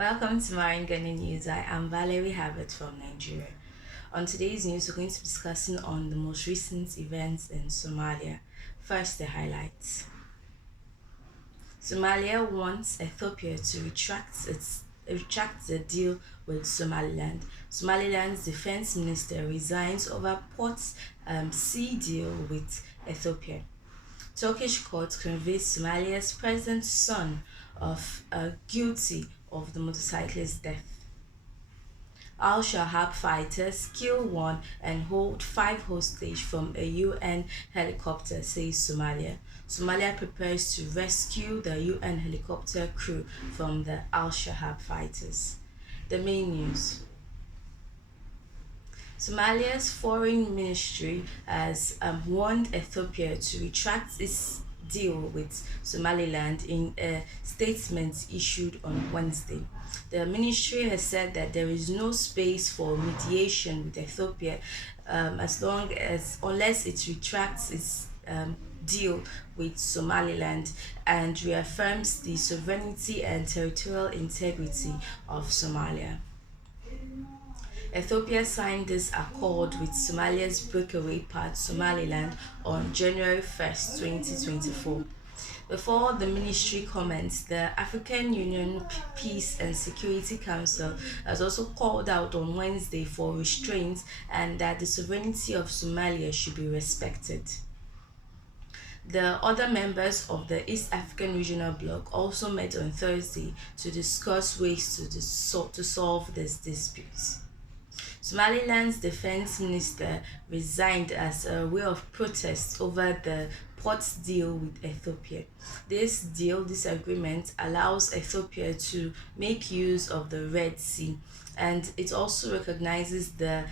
Welcome to Marine Ghana News. I am Valerie Habert from Nigeria. On today's news, we're going to be discussing on the most recent events in Somalia. First, the highlights. Somalia wants Ethiopia to retract the deal with Somaliland. Somaliland's defense minister resigns over port sea deal with Ethiopia. Turkish court convicts Somalia's president's son of guilty of the motorcyclist's death. Al-Shabab fighters kill one and hold five hostage from a UN helicopter, says Somalia. Somalia prepares to rescue the UN helicopter crew from the al-Shabab fighters. The main news. Somalia's foreign ministry has warned Ethiopia to retract its deal with Somaliland in a statement issued on Wednesday. The ministry has said that there is no space for mediation with Ethiopia unless it retracts its deal with Somaliland and reaffirms the sovereignty and territorial integrity of Somalia. Ethiopia signed this accord with Somalia's breakaway part Somaliland on January 1st, 2024. Before the ministry comments, the African Union Peace and Security Council has also called out on Wednesday for restraints and that the sovereignty of Somalia should be respected. The other members of the East African Regional Bloc also met on Thursday to discuss ways to solve this dispute. Somaliland's defense minister resigned as a way of protest over the port deal with Ethiopia. This agreement allows Ethiopia to make use of the Red Sea, and it also recognizes the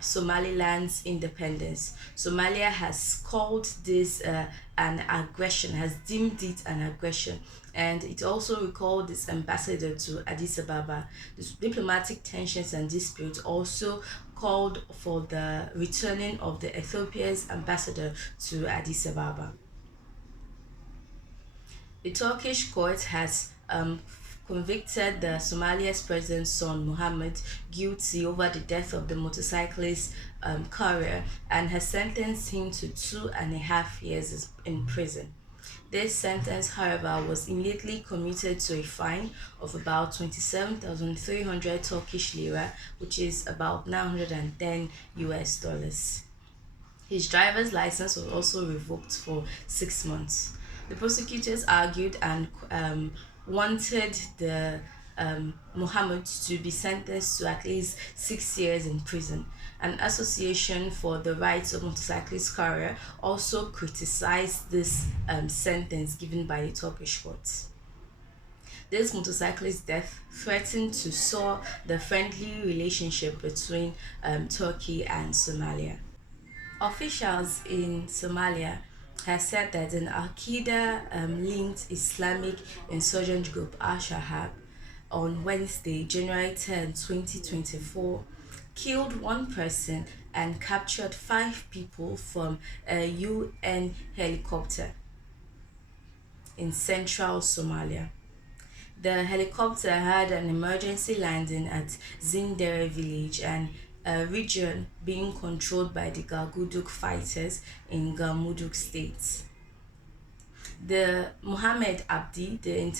Somaliland's independence. Somalia has called this an aggression, has deemed it an aggression, and it also recalled its ambassador to Addis Ababa. The diplomatic tensions and disputes also called for the returning of the Ethiopia's ambassador to Addis Ababa. The Turkish court has convicted the Somalia's president's son, Mohammed, guilty over the death of the motorcyclist courier and has sentenced him to 2.5 years in prison. This sentence, however, was immediately commuted to a fine of about 27,300 Turkish lira, which is about 910 US dollars. His driver's license was also revoked for 6 months. The prosecutors argued and wanted the Muhammad to be sentenced to at least 6 years in prison. An association for the rights of motorcyclist courier also criticized this sentence given by the Turkish courts. This motorcyclist's death threatened to sour the friendly relationship between Turkey and Somalia. Officials in Somalia has said that an al-Qaeda-linked Islamic insurgent group, al-Shabab, on Wednesday, January 10, 2024, killed one person and captured 5 people from a UN helicopter in central Somalia. The helicopter had an emergency landing at Zindere village and a region being controlled by the Galmudug fighters in Galmudug state. The Mohammed Abdi, the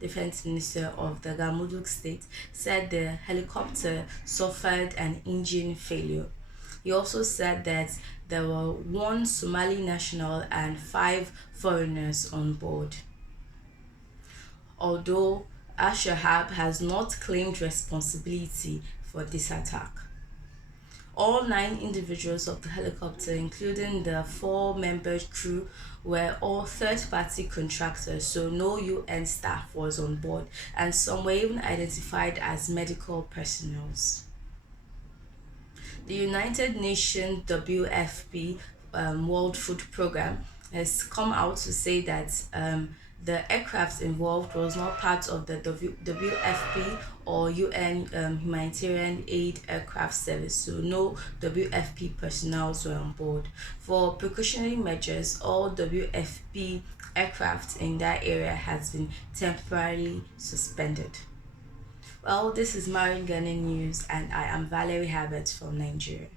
defense minister of the Galmudug state, said the helicopter suffered an engine failure. He also said that there were 1 Somali national and 5 foreigners on board. Although al-Shabab has not claimed responsibility for this attack. All 9 individuals of the helicopter, including the 4-member crew, were all third-party contractors, so no UN staff was on board, and some were even identified as medical personnel. The United Nations WFP World Food Programme has come out to say that the aircraft involved was not part of the WFP or UN humanitarian aid aircraft service, so no WFP personnel were on board. For precautionary measures, all WFP aircraft in that area has been temporarily suspended. Well, this is Marine Ghana News, and I am Valerie Habert from Nigeria.